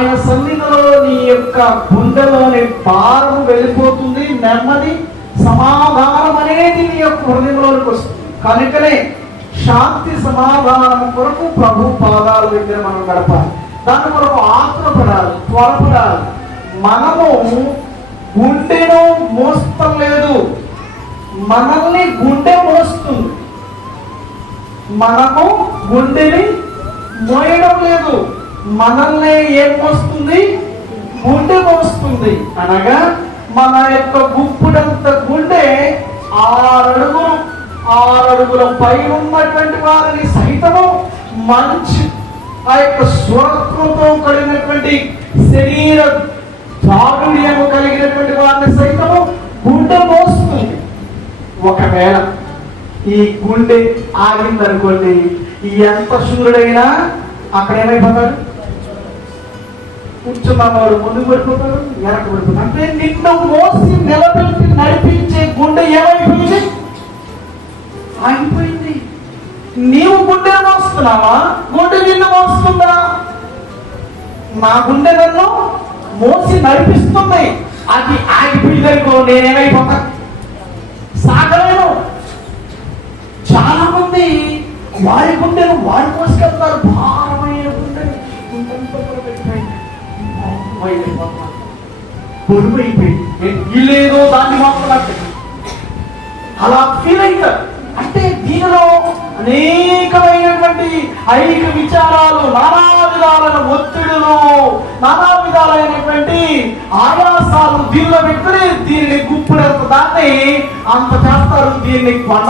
ఆయన సన్నిధిలో నీ యొక్క గుండెలోని భారం వెళ్ళిపోతుంది, నెమ్మది సమాధానం అనేది నీ యొక్క హృదయంలోనికి వస్తుంది. కనుకనే శాంతి సమాధానం కొరకు ప్రభు పాదాల దగ్గర మనం గడపాలి. దాని కొరకు ఆత్రపడాలి, త్వరపడాలి. మనము గుండెను మోస్తం లేదు, మనల్ని గుండె మోస్తుంది. మనము గుండెని మోయడం లేదు, మనల్ని ఏం మోస్తుంది? గుండె మోస్తుంది. అనగా మన యొక్క గుప్పుడంత గుండె 6 అడుగుల పై ఉన్నటువంటి వారిని సహితము మంచి ఆ యొక్క స్వరత్వంతో కలిగినటువంటి శరీర దారుణ్యము కలిగినటువంటి వారిని సైతము గుండె మోస్తుంది. ఒకవేళ ఈ గుండె ఆగిందనుకోండి, ఎంత శూరుడైనా అక్కడ ఏమైపోతాడు? కూర్చున్నవాడు ముందుకు పడిపోతాడు, వెనక పడిపోతాడు. అంటే నిన్ను మోసి నిలబెట్టి నడిపించే గుండె ఏమైపోయింది? ఆగిపోయింది. నీవు గుండె మోస్తున్నావా? గుండె నిన్ను మోస్తుందా? నా గుండె నన్ను మోసి నడిపిస్తుంది. అది ఆగిపోయిందనుకో, నేనేమైపోతా? సాగలేను. చాలా మంది వారి గుండెను వారి మోసుకెళ్తారు. భారమైన గుండెని బరువు అయిపోయింది, ఇల్లేదో దాన్ని మాత్రం అలా ఫీల్ అవుతారు. అంటే దీనిలో అనేకమైనటువంటి ఐక విచారాలు, నానా విధాలైన ఒత్తిడులు, నానా విధాలైనటువంటి ఆయాసాలు దీనిలో పెట్టుకుని దీన్ని గుప్పుడంత దాన్ని అంత చేస్తారు. దీన్ని కొండ